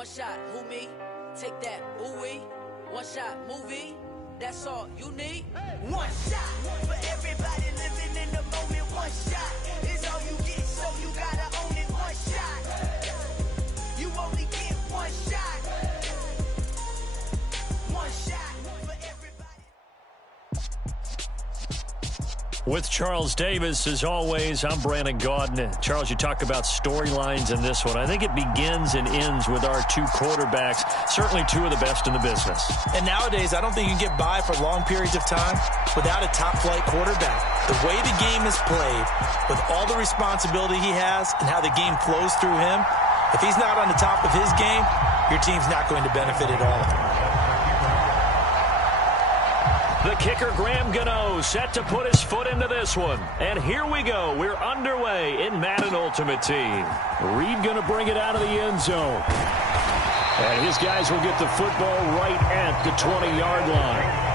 One shot, who me? Take that, ooh-wee. One shot, movie. That's all you need. One shot for everybody living in the moment. One shot is all you get, so you gotta own it. One shot. You only get one shot. One shot for everybody. With Charles Davis, as always, I'm Brandon Gaudin. Charles, you talk about storylines in this one. I think it begins and ends with our two quarterbacks, certainly two of the best in the business. And nowadays, I don't think you can get by for long periods of time without a top-flight quarterback. The way the game is played, with all the responsibility he has and how the game flows through him, if he's not on the top of his game, your team's not going to benefit at all. The kicker, Graham Gano, set to put his foot into this one. And here we go. We're underway in Madden Ultimate Team. Reed going to bring it out of the end zone. And his guys will get the football right at the 20-yard line.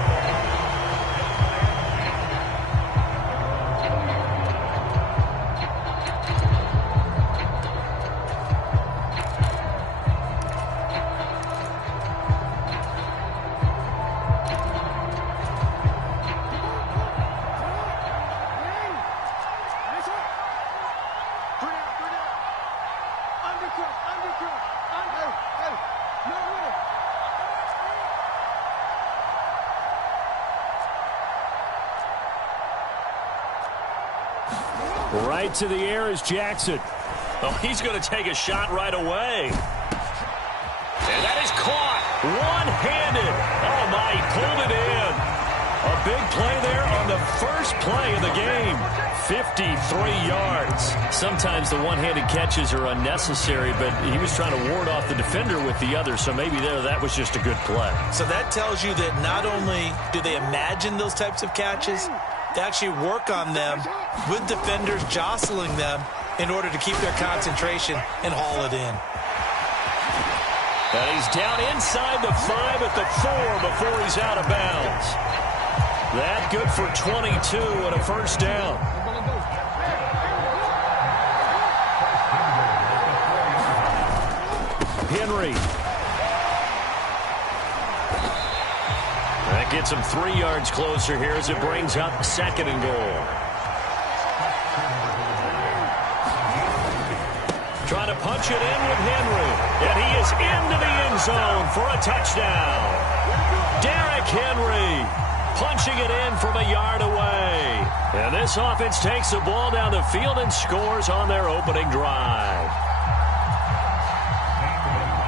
Right to the air is Jackson. Oh, he's going to take a shot right away. And that is caught one-handed. Oh, my, he pulled it in. A big play there on the first play of the game. 53 yards. Sometimes the one-handed catches are unnecessary, but he was trying to ward off the defender with the other, so maybe that was just a good play. So that tells you that not only do they imagine those types of catches, they actually work on them with defenders jostling them in order to keep their concentration and haul it in. And he's down inside the 5 at the 4 before he's out of bounds. That good for 22 and a first down. Henry. That gets him 3 yards closer here as it brings up 2nd and goal. Trying to punch it in with Henry. And he is into the end zone for a touchdown. Derrick Henry punching it in from a yard away. And this offense takes the ball down the field and scores on their opening drive.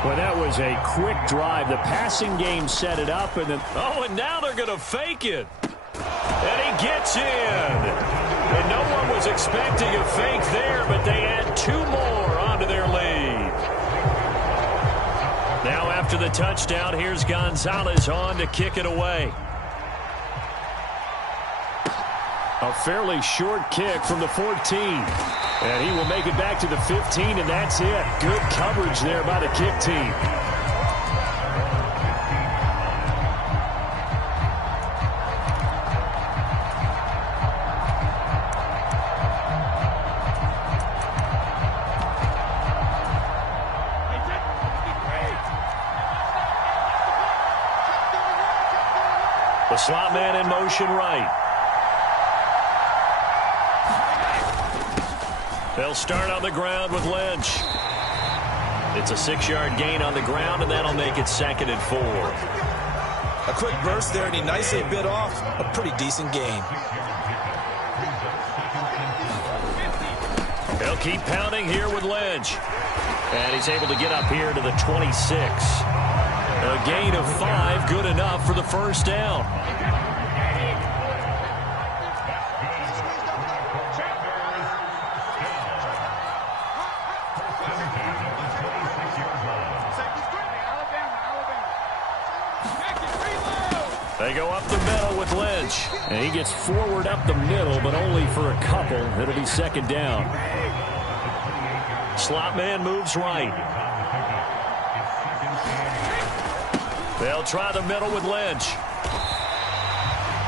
Well, that was a quick drive. The passing game set it up, and then and now they're going to fake it. And he gets in. And no one was expecting a fake there, but they add 2 more onto their lead. Now after the touchdown, here's Gonzalez on to kick it away. A fairly short kick from the 14. And he will make it back to the 15, and that's it. Good coverage there by the kick team. The slot man in motion right. They'll start on the ground with Lynch. It's a 6-yard gain on the ground, and that'll make it 2nd and 4. A quick burst there, and he nicely bit off a pretty decent gain. They'll keep pounding here with Lynch. And he's able to get up here to the 26. A gain of 5, good enough for the first down. They go up the middle with Lynch. And he gets forward up the middle, but only for a couple. It'll be 2nd down. Slot man moves right. They'll try the middle with Lynch.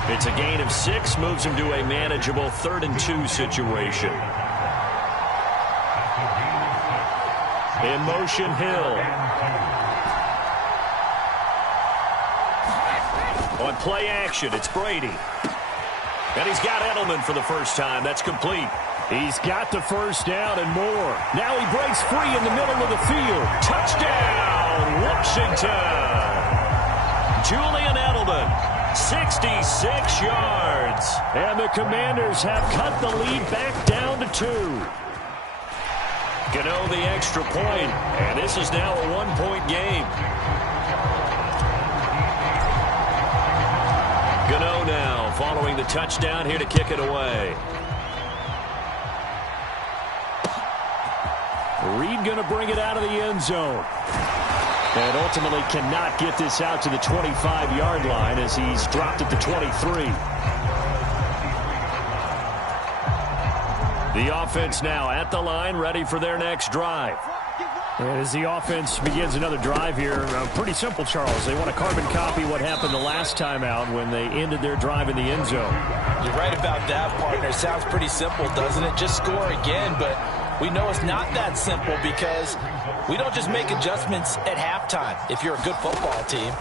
It's a gain of 6, moves him to a manageable 3rd and 2 situation. In motion, Hill. On play action, it's Brady. And he's got Edelman for the first time. That's complete. He's got the first down and more. Now he breaks free in the middle of the field. Touchdown, Washington. Julian Edelman, 66 yards. And the Commanders have cut the lead back down to 2. Gano the extra point, and this is now a 1-point game. Gano now following the touchdown here to kick it away. Reed going to bring it out of the end zone. And ultimately cannot get this out to the 25-yard line as he's dropped at the 23. The offense now at the line, ready for their next drive. And as the offense begins another drive here, pretty simple, Charles. They want to carbon copy what happened the last time out when they ended their drive in the end zone. You're right about that, partner. Sounds pretty simple, doesn't it? Just score again, but we know it's not that simple because we don't just make adjustments at halftime. If you're a good football team,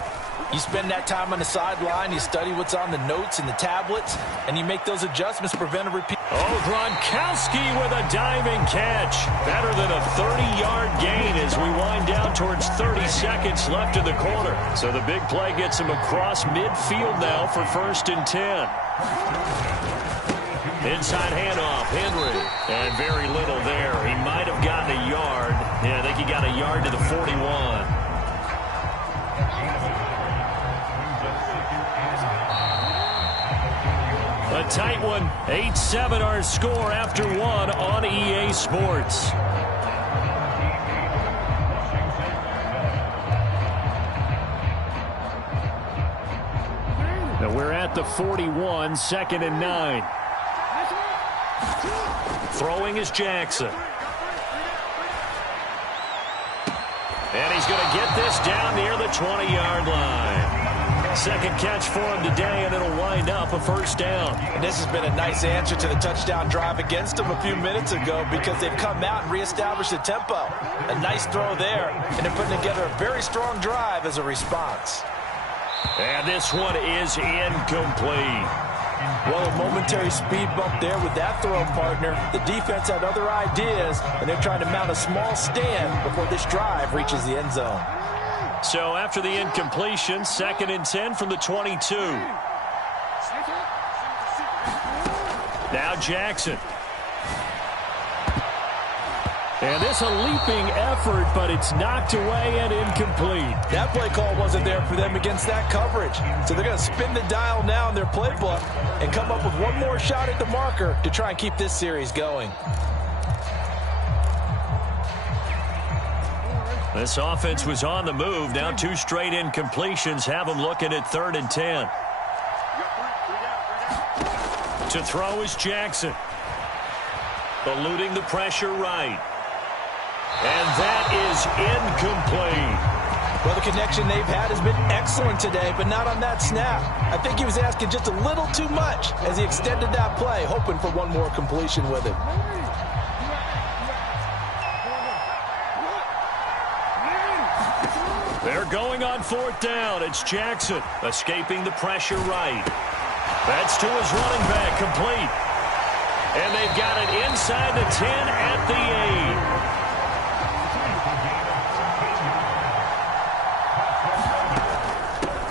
you spend that time on the sideline, you study what's on the notes and the tablets, and you make those adjustments, prevent a repeat. Oh, Gronkowski with a diving catch. Better than a 30-yard gain as we wind down towards 30 seconds left in the quarter. So the big play gets him across midfield now for 1st and 10. Inside handoff, Henry. And very little there. He might have gotten a yard. Yeah, I think he got a yard to the 41. A tight one. 8-7 our score after 1 on EA Sports. Now we're at the 41, 2nd and 9. Throwing is Jackson. And he's going to get this down near the 20-yard line. Second catch for him today, and it'll wind up a 1st down. And this has been a nice answer to the touchdown drive against them a few minutes ago because they've come out and reestablished the tempo. A nice throw there, and they're putting together a very strong drive as a response. And this one is incomplete. Well, a momentary speed bump there with that throw, partner. The defense had other ideas, and they're trying to mount a small stand before this drive reaches the end zone. So after the incompletion, 2nd and 10 from the 22. Now Jackson. And this a leaping effort, but it's knocked away and incomplete. That play call wasn't there for them against that coverage. So they're going to spin the dial now in their playbook and come up with one more shot at the marker to try and keep this series going. This offense was on the move. Now 2 straight incompletions have them looking at 3rd and 10. To throw is Jackson. Eluding the pressure right. And that is incomplete. Well, the connection they've had has been excellent today, but not on that snap. I think he was asking just a little too much as he extended that play, hoping for one more completion with it. They're going on 4th down. It's Jackson escaping the pressure right. That's to his running back, complete. And they've got it inside the 10 at the 8.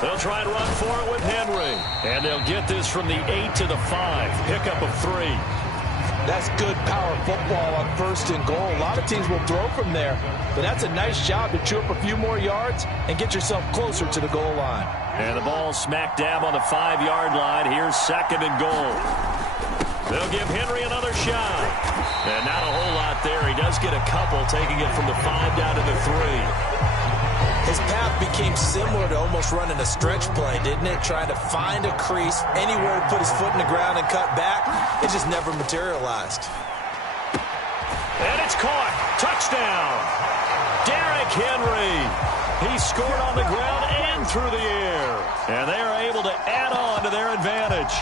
They'll try and run for it with Henry. And they'll get this from the 8 to the 5. Pickup of 3. That's good power football on 1st and goal. A lot of teams will throw from there, but that's a nice job to chew up a few more yards and get yourself closer to the goal line. And the ball smack dab on the 5-yard line. Here's 2nd and goal. They'll give Henry another shot. And not a whole lot there. He does get a couple, taking it from the 5 down to the 3. His path became similar to almost running a stretch play, didn't it? Trying to find a crease, anywhere to put his foot in the ground and cut back. It just never materialized. And it's caught. Touchdown. Derrick Henry. He scored on the ground and through the air. And they are able to add on to their advantage.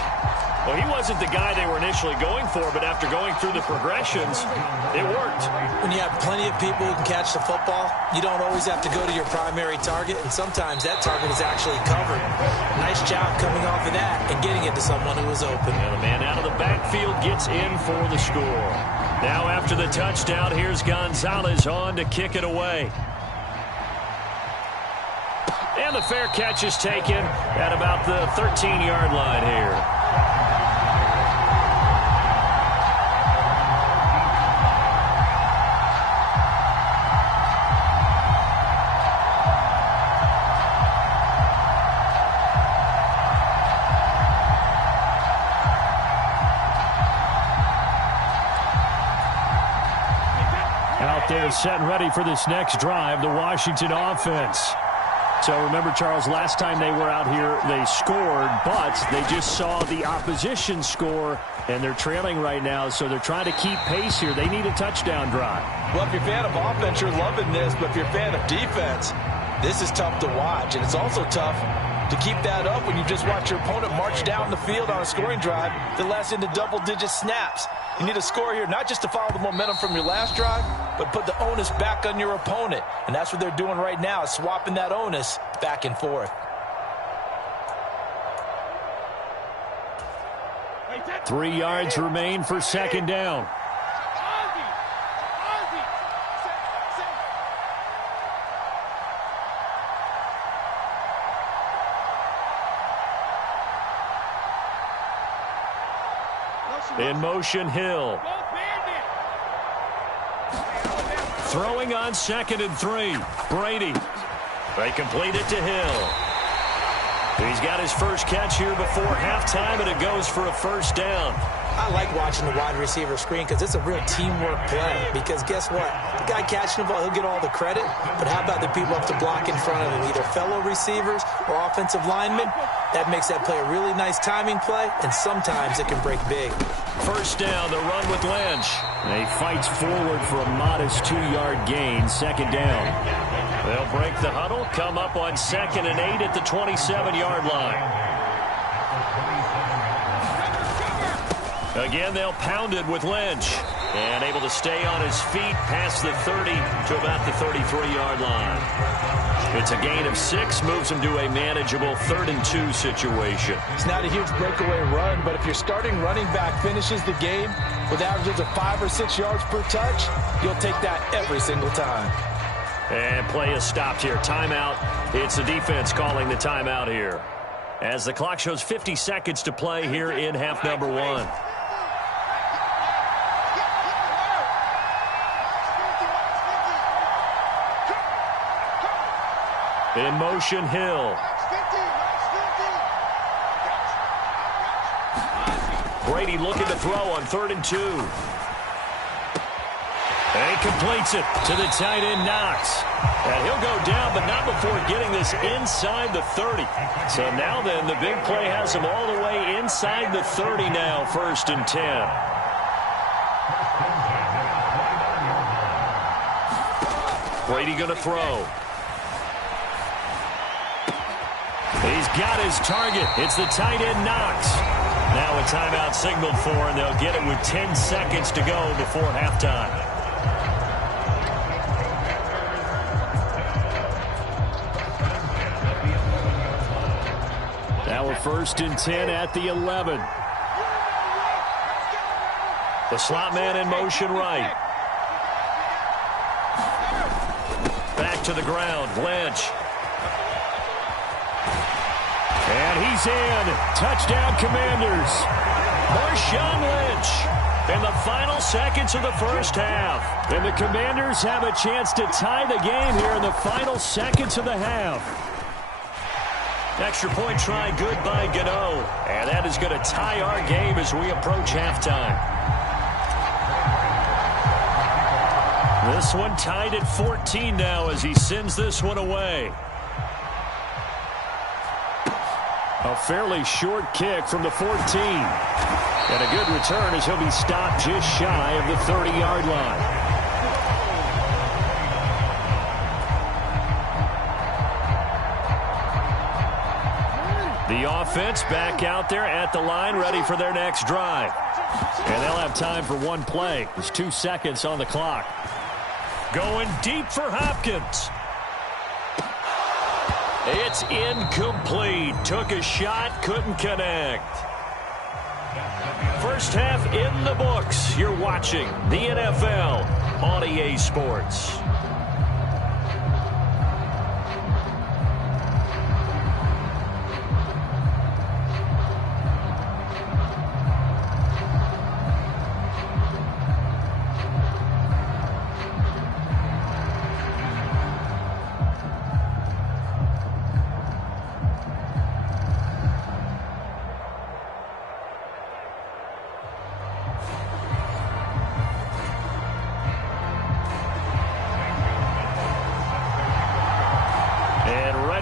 Well, he wasn't the guy they were initially going for, but after going through the progressions, it worked. When you have plenty of people who can catch the football, you don't always have to go to your primary target, and sometimes that target is actually covered. Nice job coming off of that and getting it to someone who was open. And the man out of the backfield gets in for the score. Now after the touchdown, here's Gonzalez on to kick it away. And the fair catch is taken at about the 13-yard line here. Out there set and ready for this next drive, the Washington offense. So remember, Charles, last time they were out here, they scored, but they just saw the opposition score, and they're trailing right now, so they're trying to keep pace here. They need a touchdown drive. Well, if you're a fan of offense, you're loving this, but if you're a fan of defense, this is tough to watch, and it's also tough to keep that up when you just watch your opponent march down the field on a scoring drive that lasts into double-digit snaps. You need a score here, not just to follow the momentum from your last drive, but put the onus back on your opponent. And that's what they're doing right now, is swapping that onus back and forth. 3 yards remain for second down. In motion, Hill. Throwing on 2nd and 3. Brady. They complete it to Hill. He's got his first catch here before halftime, and it goes for a first down. I like watching the wide receiver screen because it's a real teamwork play. Because guess what? The guy catching the ball, he'll get all the credit. But how about the people up to block in front of him, either fellow receivers or offensive linemen? That makes that play a really nice timing play, and sometimes it can break big. First down, the run with Lynch. He fights forward for a modest 2-yard gain, second down. They'll break the huddle, come up on 2nd and 8 at the 27-yard line. Again, they'll pound it with Lynch. And able to stay on his feet past the 30 to about the 33-yard line. It's a gain of 6, moves him to a manageable 3rd and 2 situation. It's not a huge breakaway run, but if your starting running back finishes the game with averages of 5 or 6 yards per touch, you'll take that every single time. And play is stopped here. Timeout. It's the defense calling the timeout here. As the clock shows 50 seconds to play here in half number 1. In motion, Hill. Brady looking to throw on 3rd and 2. And he completes it to the tight end, Knox. And he'll go down, but not before getting this inside the 30. So now then, the big play has him all the way inside the 30 now, 1st and 10. Brady going to throw. He's got his target. It's the tight end, Knox. Now a timeout signaled for, and they'll get it with 10 seconds to go before halftime. Now we're 1st and 10 at the 11. The slot man in motion right. Back to the ground, Lynch. And he's in. Touchdown, Commanders. Marshawn Lynch in the final seconds of the first half. And the Commanders have a chance to tie the game here in the final seconds of the half. Extra point try good by Gano. And that is going to tie our game as we approach halftime. This one tied at 14 now as he sends this one away. A fairly short kick from the 14. And a good return as he'll be stopped just shy of the 30-yard line. The offense back out there at the line, ready for their next drive. And they'll have time for one play. There's 2 seconds on the clock. Going deep for Hopkins. It's incomplete. Took a shot, couldn't connect. First half in the books. You're watching the NFL on EA Sports.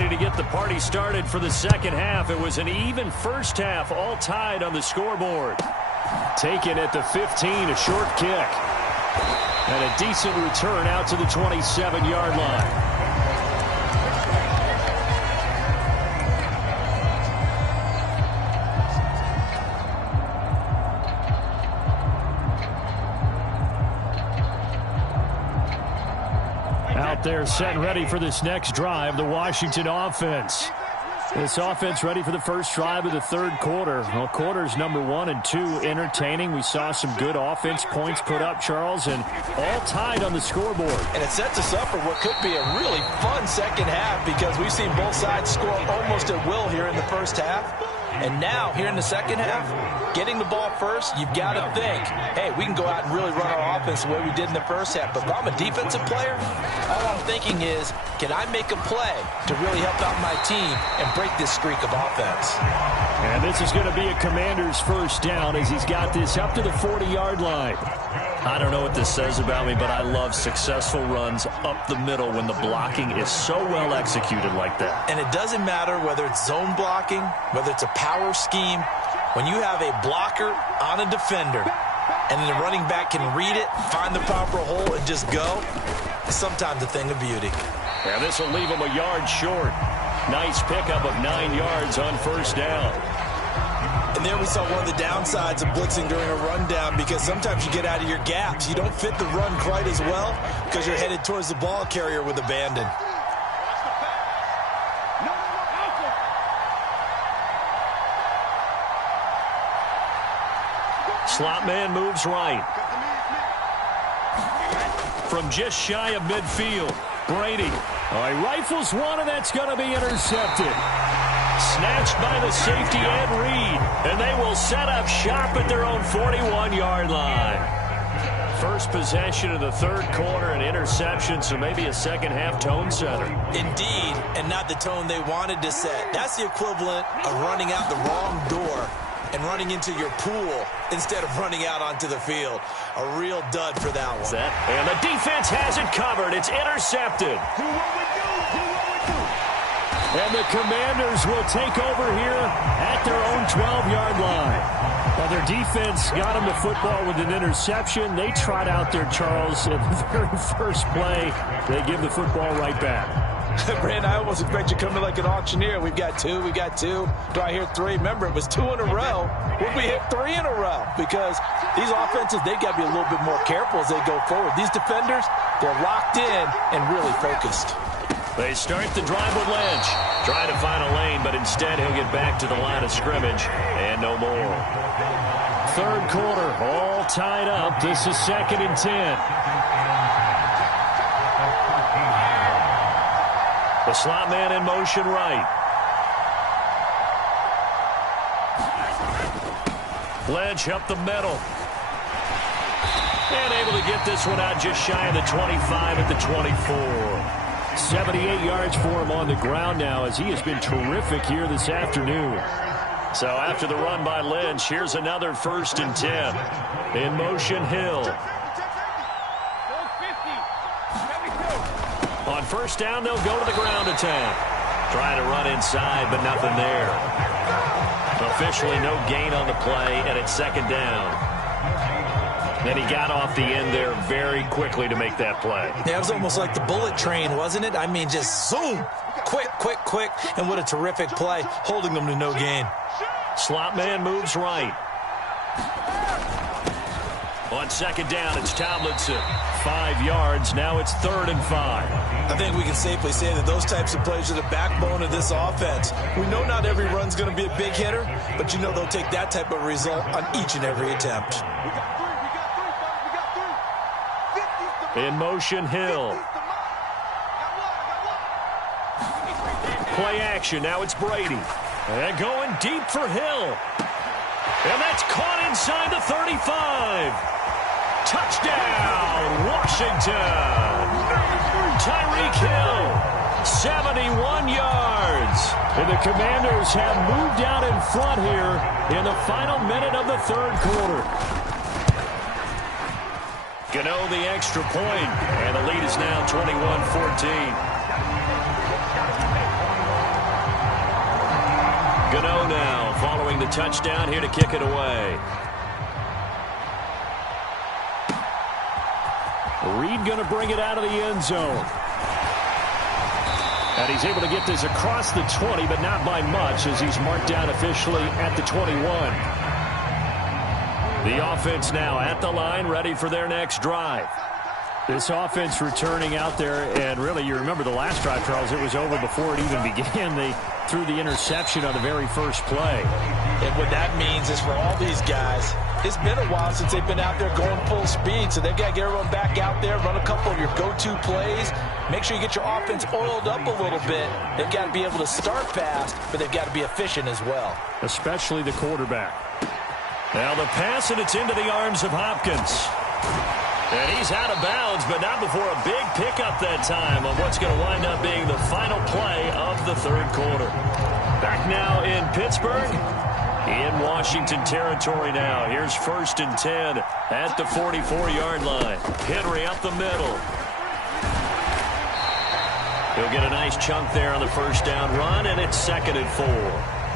To get the party started for the second half. It was an even first half, all tied on the scoreboard. Taken at the 15, a short kick. And a decent return out to the 27-yard line. They're set and ready for this next drive, the Washington offense. This offense ready for the first drive of the third quarter. Well, quarters number 1 and 2 entertaining. We saw some good offense points put up, Charles, and all tied on the scoreboard. And it sets us up for what could be a really fun second half because we've seen both sides score almost at will here in the first half. And now, here in the second half, getting the ball first, you've got to think, hey, we can go out and really run our offense the way we did in the first half. But if I'm a defensive player, all I'm thinking is, can I make a play to really help out my team and break this streak of offense? And this is going to be a Commander's first down as he's got this up to the 40-yard line. I don't know what this says about me, but I love successful runs up the middle when the blocking is so well executed like that. And it doesn't matter whether it's zone blocking, whether it's a power scheme. When you have a blocker on a defender and then the running back can read it, find the proper hole, and just go, it's sometimes a thing of beauty. And this will leave him a yard short. Nice pickup of 9 yards on first down. And there we saw one of the downsides of blitzing during a rundown because sometimes you get out of your gaps. You don't fit the run quite as well because you're headed towards the ball carrier with abandon. Slot man moves right. From just shy of midfield, Brady. He rifles one, and that's going to be intercepted. Snatched by the safety Ed Reed, and they will set up shop at their own 41-yard line. First possession of the third quarter, an interception, so maybe a second-half tone setter. Indeed, and not the tone they wanted to set. That's the equivalent of running out the wrong door and running into your pool instead of running out onto the field. A real dud for that one. And the defense has it covered. It's intercepted. And the Commanders will take over here at their own 12-yard line. Now, their defense got them the football with an interception. They trot out there, Charles, at the very first play. They give the football right back. Brandon, I almost expect you to come in like an auctioneer. We've got two. Do I hear three? Remember, it was 2 in a row. Would we hit 3 in a row? Because these offenses, they've got to be a little bit more careful as they go forward. These defenders, they're locked in and really focused. They start the drive with Lynch. Trying to find a lane, but instead he'll get back to the line of scrimmage. And no more. Third quarter, all tied up. This is 2nd and 10. The slot man in motion right. Lynch up the middle. And able to get this one out just shy of the 25 at the 24. 78 yards for him on the ground now as he has been terrific here this afternoon. So after the run by Lynch, here's another 1st and 10. In motion, Hill. On first down, they'll go to the ground attack. Trying to run inside, but nothing there. Officially no gain on the play, and it's 2nd down. Then he got off the end there very quickly to make that play. Yeah, it was almost like the bullet train, wasn't it? I mean, just zoom. Quick, and what a terrific play, holding them to no gain. Slot man moves right. On second down, it's Tomlinson. 5 yards. Now it's 3rd and 5. I think we can safely say that those types of plays are the backbone of this offense. We know not every run's going to be a big hitter, but you know they'll take that type of result on each and every attempt. In motion, Hill. Play action. Now it's Brady. And going deep for Hill. And that's caught inside the 35. Touchdown, Washington. Tyreek Hill, 71 yards. And the Commanders have moved out in front here in the final minute of the 3rd quarter. Gano the extra point, and the lead is now 21-14. Gano now following the touchdown here to kick it away. Reed going to bring it out of the end zone. And he's able to get this across the 20, but not by much as he's marked down officially at the 21. The offense now at the line, ready for their next drive. This offense returning out there, and really, you remember the last drive, Charles, it was over before it even began. They threw the interception on the very first play. And what that means is for all these guys, it's been a while since they've been out there going full speed, so they've got to get everyone back out there, run a couple of your go-to plays, make sure you get your offense oiled up a little bit. They've got to be able to start fast, but they've got to be efficient as well. Especially the quarterback. Now the pass, and it's into the arms of Hopkins. And he's out of bounds, but not before a big pickup that time on what's going to wind up being the final play of the 3rd quarter. Back now in Pittsburgh, in Washington territory now. Here's 1st and 10 at the 44-yard line. Henry up the middle. He'll get a nice chunk there on the first down run, and it's 2nd and 4.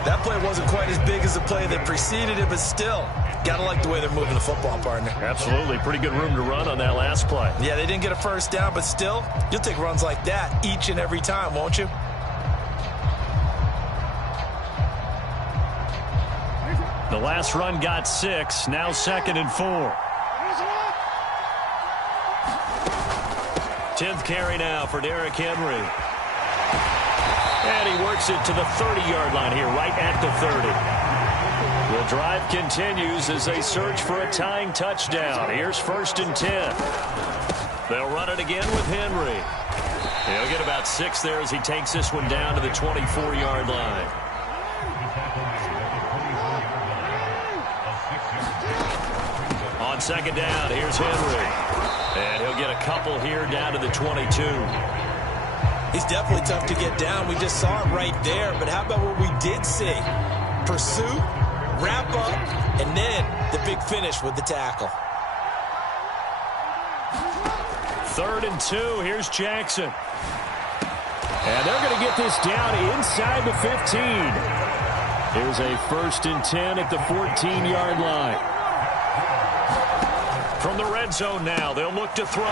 That play wasn't quite as big as the play that preceded it, but still, gotta like the way they're moving the football, partner. Absolutely. Pretty good room to run on that last play. Yeah, they didn't get a first down, but still, you'll take runs like that each and every time, won't you? The last run got 6. Now 2nd and 4. 10th carry now for Derrick Henry. And he works it to the 30-yard line here, right at the 30. The drive continues as they search for a tying touchdown. Here's 1st and 10. They'll run it again with Henry. He'll get about 6 there as he takes this one down to the 24-yard line. On 2nd down, here's Henry. And he'll get a couple here down to the 22. He's definitely tough to get down. We just saw it right there. But how about what we did see? Pursuit, wrap up, and then the big finish with the tackle. 3rd and 2. Here's Jackson. And they're going to get this down inside the 15. Here's a 1st and 10 at the 14-yard line. From the red zone now, they'll look to throw.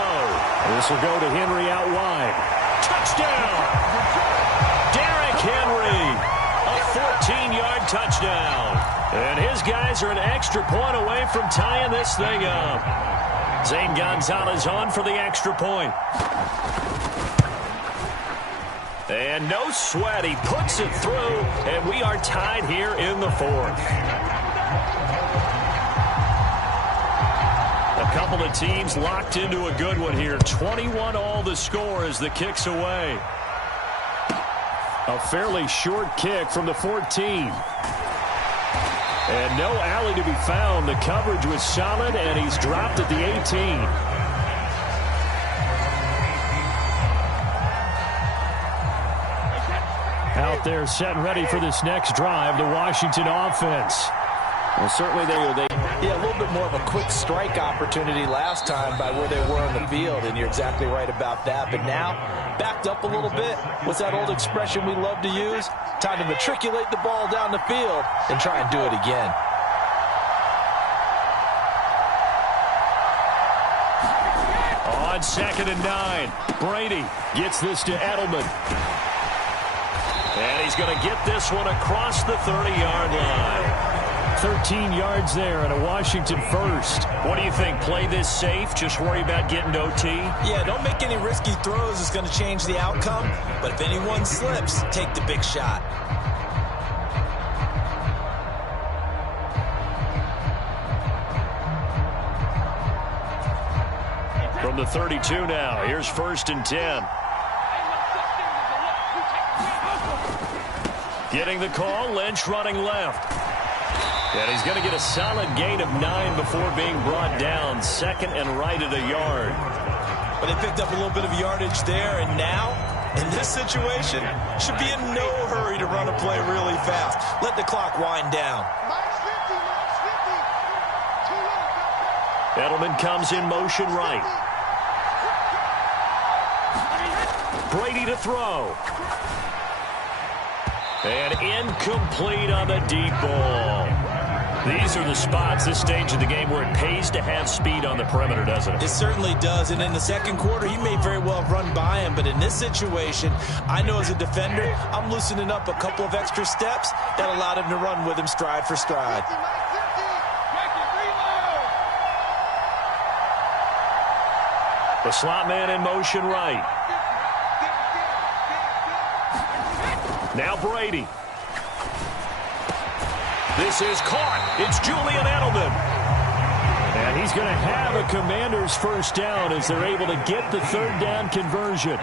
This will go to Henry out wide. Touchdown! Derrick Henry, a 14-yard touchdown. And his guys are an extra point away from tying this thing up. Zane Gonzalez on for the extra point. And no sweat, he puts it through, and we are tied here in the 4th. A couple of teams locked into a good one here. 21-all the score as the kick's away. A fairly short kick from the 14. And no alley to be found. The coverage was solid, and he's dropped at the 18. Out there set and ready for this next drive, the Washington offense. Well, certainly Yeah, a little bit more of a quick strike opportunity last time by where they were on the field, and you're exactly right about that. But now, backed up a little bit. What's that old expression we love to use? Time to matriculate the ball down the field and try and do it again. On 2nd and 9, Brady gets this to Edelman. And he's going to get this one across the 30-yard line. 13 yards there and a Washington first. What do you think? Play this safe? Just worry about getting to OT? Yeah, don't make any risky throws. It's going to change the outcome. But if anyone slips, take the big shot. From the 32 now, here's 1st and 10. Getting the call, Lynch running left. And he's going to get a solid gain of 9 before being brought down. 2nd and right at a yard. But they picked up a little bit of yardage there, and now, in this situation, should be in no hurry to run a play really fast. Let the clock wind down. Edelman comes in motion right. Brady to throw. And incomplete on the deep ball. These are the spots, this stage of the game, where it pays to have speed on the perimeter, doesn't it? It certainly does. And in the second quarter, he may very well run by him. But in this situation, I know as a defender, I'm loosening up a couple of extra steps that allowed him to run with him stride for stride. The slot man in motion right. Now Brady. This is caught. It's Julian Edelman. And he's going to have a Commander's first down as they're able to get the 3rd down conversion.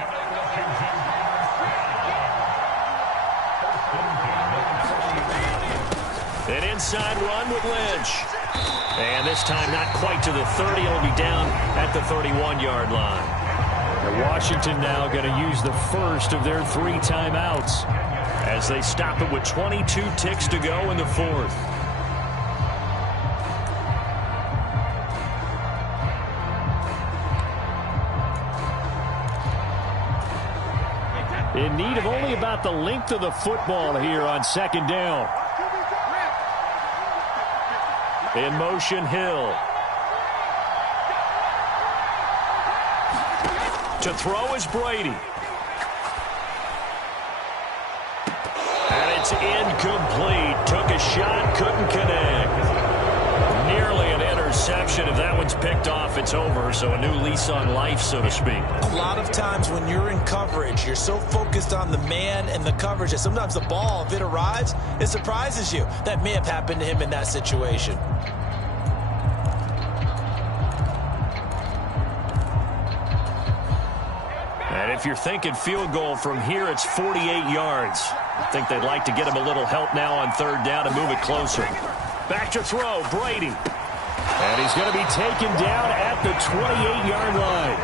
An inside run with Lynch. And this time not quite to the 30. It'll be down at the 31-yard line. And Washington now going to use the first of their 3 timeouts as they stop it with 22 ticks to go in the 4th. In need of only about the length of the football here on 2nd down. In motion, Hill. To throw is Brady. And it's incomplete. Took a shot, couldn't connect. Nearly an interception. If that one's picked off, it's over. So a new lease on life, so to speak. A lot of times when you're in coverage, you're so focused on the man and the coverage that sometimes the ball, if it arrives, it surprises you. That may have happened to him in that situation. And if you're thinking field goal from here, it's 48 yards. I think they'd like to get him a little help now on 3rd down and move it closer. Back to throw, Brady. And he's going to be taken down at the 28-yard line.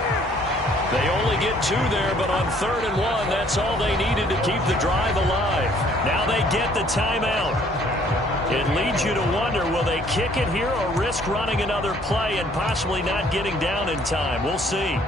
They only get 2 there, but on 3rd and 1, that's all they needed to keep the drive alive. Now they get the timeout. It leads you to wonder, will they kick it here or risk running another play and possibly not getting down in time? We'll see.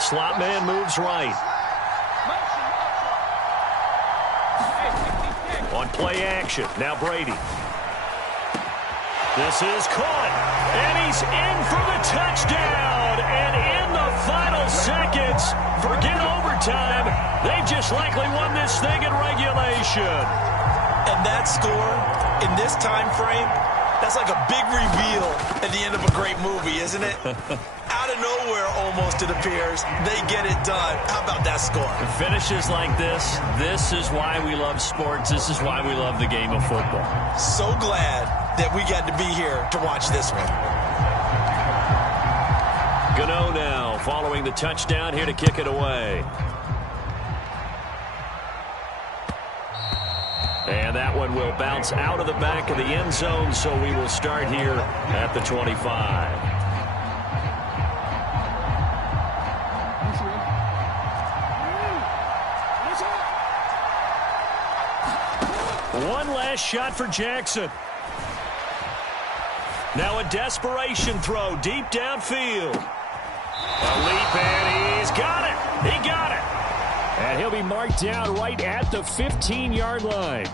Slot man moves right. On play action. Now Brady. This is caught. And he's in for the touchdown. And in the final seconds, forget overtime. They just likely won this thing in regulation. And that score in this time frame, that's like a big reveal at the end of a great movie, isn't it? Out of nowhere, almost, it appears. They get it done. How about that score? Finishes like this is why we love sports. This is why we love the game of football. So glad that we got to be here to watch this one. Gano now following the touchdown here to kick it away. And that one will bounce out of the back of the end zone, so we will start here at the 25. One last shot for Jackson. Now a desperation throw deep downfield. A leap, and he's got it. He got it. And he'll be marked down right at the 15-yard line.